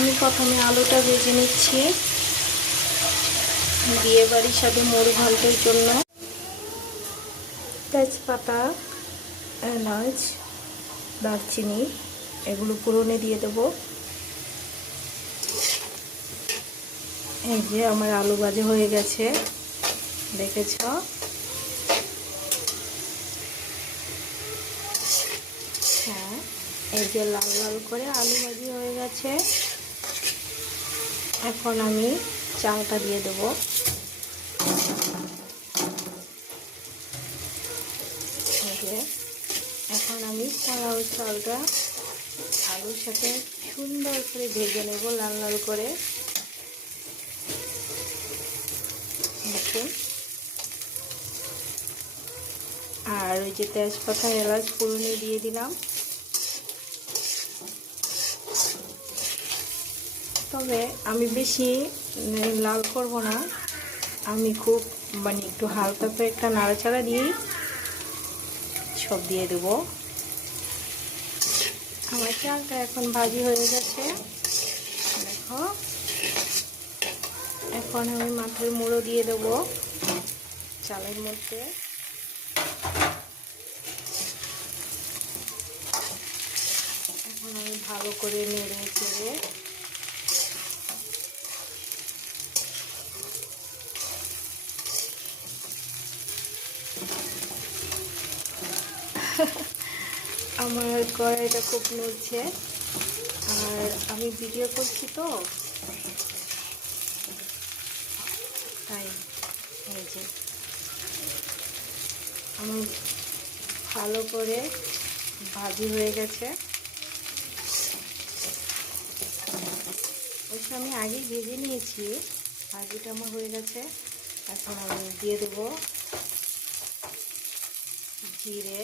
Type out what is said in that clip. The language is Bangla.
আমি প্রথমে আলুটা ভেজে নিচ্ছি বিয়ে বাড়ির সাথে মুড়ি ঘন্টের জন্য। তেজপাতা, এলাচ, দারচিনি এগুলো ফোড়নে দিয়ে দেব। এই যে আমার আলু ভাজা হয়ে গেছে, দেখেছ। হ্যাঁ, এই যে লাল লাল করে আলু ভাজি হয়ে গেছে। এখন আমি চালটা দিয়ে দেব। এখন আমি পোলাও চালটা আলুর সাথে সুন্দর করে ভেজে নেব, লাল লাল করে। দেখুন, আর ওই যে তেজপাতা, এলাচ ফোড়নে দিয়ে দিলাম। তবে আমি বেশি লাল করব না, আমি খুব একটু হালকা করে একটা নাড়াচাড়া দিয়েই সব দিয়ে দেব। আমার চালটা এখন ভাজি হয়ে গেছে, দেখো। এখন আমি মাছের মুড়ো দিয়ে দেব চালের মধ্যে। এখন আমি ভালো করে নেড়ে চেড়ে আমার কড়াইটা খুব নড়ছে, আর আমি ভিডিও করছি তো তাই। এই যে আমার ভালো করে ভাজি হয়ে গেছে। অবশ্য আমি আগেই ভেজে নিয়েছি, ভাজিটা আমার হয়ে গেছে। এখন আমি দিয়ে দেবো জিরে,